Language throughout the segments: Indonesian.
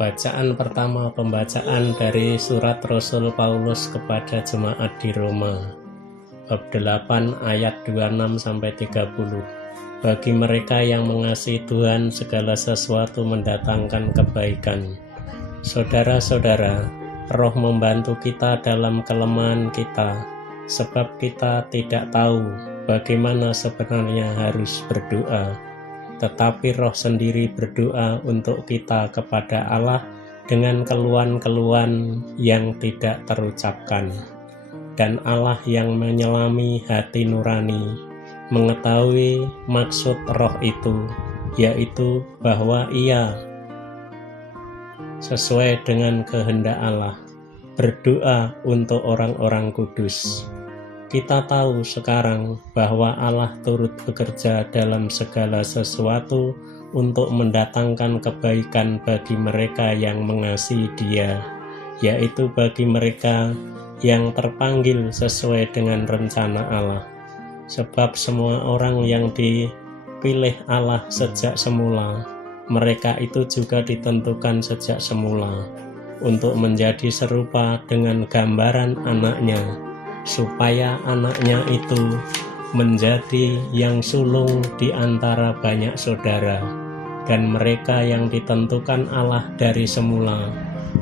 Bacaan pertama, pembacaan dari surat Rasul Paulus kepada jemaat di Roma, bab 8 ayat 26-30. Bagi mereka yang mengasihi Tuhan, segala sesuatu mendatangkan kebaikan. Saudara-saudara, Roh membantu kita dalam kelemahan kita, sebab kita tidak tahu bagaimana sebenarnya harus berdoa. Tetapi Roh sendiri berdoa untuk kita kepada Allah dengan keluhan-keluhan yang tidak terucapkan. Dan Allah yang menyelami hati nurani mengetahui maksud Roh itu, yaitu bahwa Ia sesuai dengan kehendak Allah berdoa untuk orang-orang kudus. Kita tahu sekarang bahwa Allah turut bekerja dalam segala sesuatu untuk mendatangkan kebaikan bagi mereka yang mengasihi Dia, yaitu bagi mereka yang terpanggil sesuai dengan rencana Allah. Sebab semua orang yang dipilih Allah sejak semula, mereka itu juga ditentukan sejak semula untuk menjadi serupa dengan gambaran anaknya, supaya anaknya itu menjadi yang sulung di antara banyak saudara. Dan mereka yang ditentukan Allah dari semula,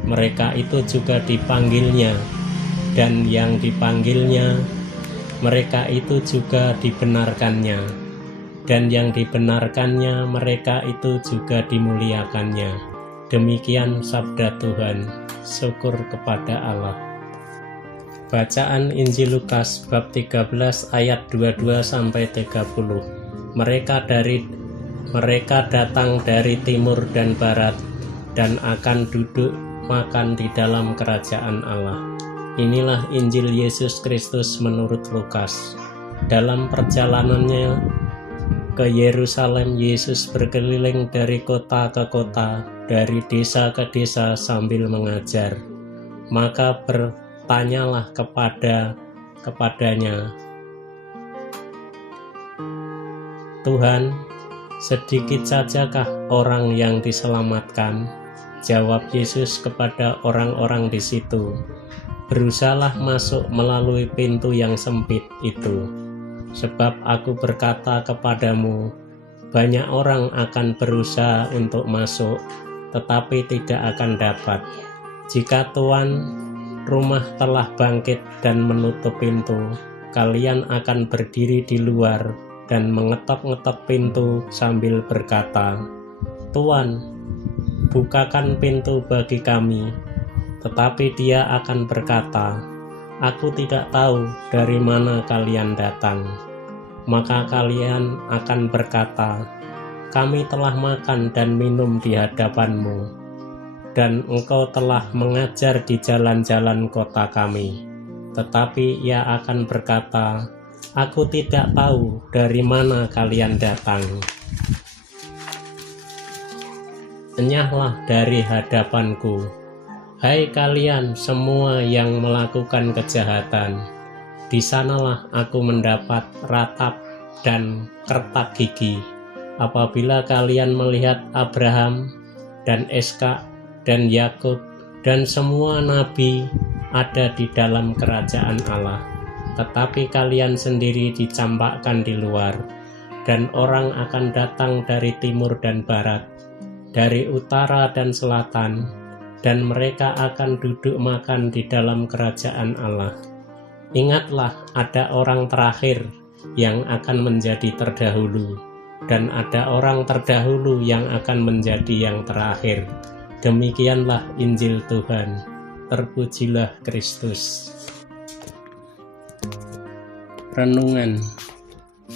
mereka itu juga dipanggilnya, dan yang dipanggilnya, mereka itu juga dibenarkannya, dan yang dibenarkannya, mereka itu juga dimuliakannya. Demikian sabda Tuhan. Syukur kepada Allah. Bacaan Injil Lukas bab 13 ayat 22-30. Mereka datang dari timur dan barat dan akan duduk makan di dalam kerajaan Allah. Inilah Injil Yesus Kristus menurut Lukas. Dalam perjalanannya ke Yerusalem, Yesus berkeliling dari kota ke kota, dari desa ke desa sambil mengajar. Maka bertanyalah kepadanya, "Tuhan, sedikit sajakah orang yang diselamatkan?" Jawab Yesus kepada orang-orang di situ, "Berusahalah masuk melalui pintu yang sempit itu. Sebab aku berkata kepadamu, banyak orang akan berusaha untuk masuk, tetapi tidak akan dapat. Jika tuan rumah telah bangkit dan menutup pintu, kalian akan berdiri di luar dan mengetok-ngetok pintu sambil berkata, 'Tuan, bukakan pintu bagi kami.' Tetapi dia akan berkata, 'Aku tidak tahu dari mana kalian datang.' Maka kalian akan berkata, 'Kami telah makan dan minum di hadapanmu, dan engkau telah mengajar di jalan-jalan kota kami.' Tetapi ia akan berkata, 'Aku tidak tahu dari mana kalian datang. Enyahlah dari hadapanku, hai kalian semua yang melakukan kejahatan. Di sanalah aku mendapat ratap dan kertak gigi, apabila kalian melihat Abraham dan Ishak dan Yakub dan semua nabi ada di dalam kerajaan Allah. Tetapi kalian sendiri dicampakkan di luar, dan orang akan datang dari timur dan barat, dari utara dan selatan, dan mereka akan duduk makan di dalam kerajaan Allah. Ingatlah, ada orang terakhir yang akan menjadi terdahulu, dan ada orang terdahulu yang akan menjadi yang terakhir. Demikianlah Injil Tuhan. Terpujilah Kristus." Renungan.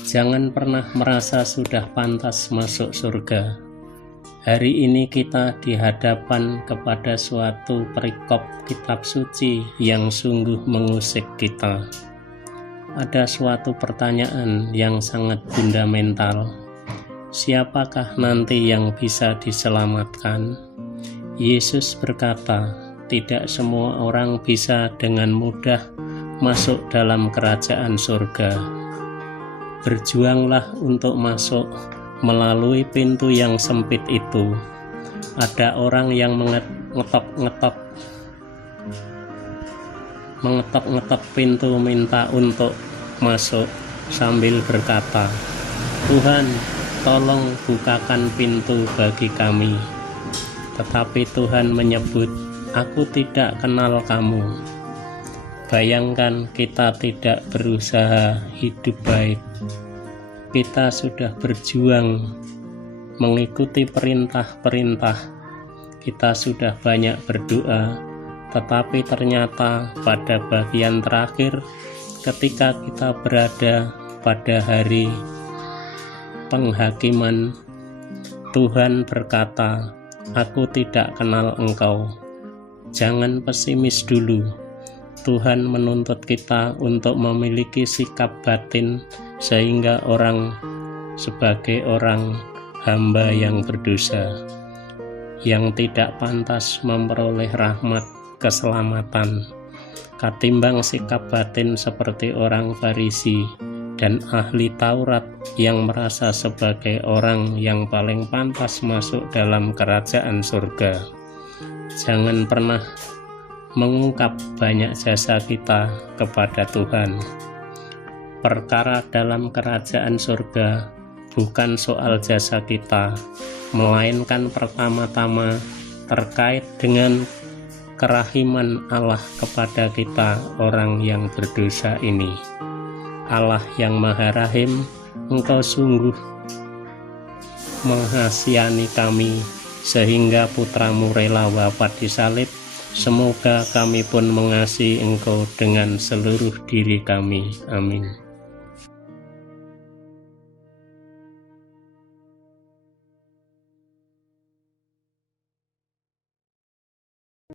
Jangan pernah merasa sudah pantas masuk surga. Hari ini kita dihadapkan kepada suatu perikop kitab suci yang sungguh mengusik kita. Ada suatu pertanyaan yang sangat fundamental. Siapakah nanti yang bisa diselamatkan? Yesus berkata, tidak semua orang bisa dengan mudah masuk dalam kerajaan surga. Berjuanglah untuk masuk Melalui pintu yang sempit itu, ada orang yang mengetok-ngetok pintu minta untuk masuk sambil berkata, "Tuhan, tolong bukakan pintu bagi kami." Tetapi Tuhan menyebut, "Aku tidak kenal kamu." Bayangkan kita tidak berusaha hidup baik. Kita sudah berjuang mengikuti perintah-perintah. Kita sudah banyak berdoa, tetapi ternyata pada bagian terakhir ketika kita berada pada hari penghakiman, Tuhan berkata, "Aku tidak kenal engkau." Jangan pesimis dulu. Tuhan menuntut kita untuk memiliki sikap batin sehingga sebagai orang hamba yang berdosa, yang tidak pantas memperoleh rahmat keselamatan, ketimbang sikap batin seperti orang Farisi dan ahli Taurat yang merasa sebagai orang yang paling pantas masuk dalam kerajaan surga. Jangan pernah mengungkap banyak jasa kita kepada Tuhan. Perkara dalam kerajaan surga bukan soal jasa kita, melainkan pertama-tama terkait dengan kerahiman Allah kepada kita orang yang berdosa ini. Allah yang Maha Rahim, Engkau sungguh menghasihani kami sehingga putramu rela wafat di salib. Semoga kami pun mengasihi Engkau dengan seluruh diri kami. Amin.